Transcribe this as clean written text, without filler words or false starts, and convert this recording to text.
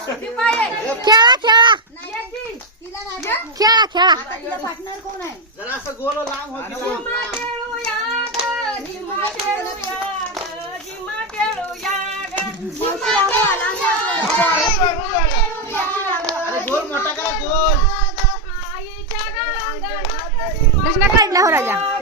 खेळा खेळा खेळा खेळा. पार्टनर कोण आहे? जरा असं गोल लांब होती. गोल मोठा करा गोल. कृष्णा काढला हो राजा.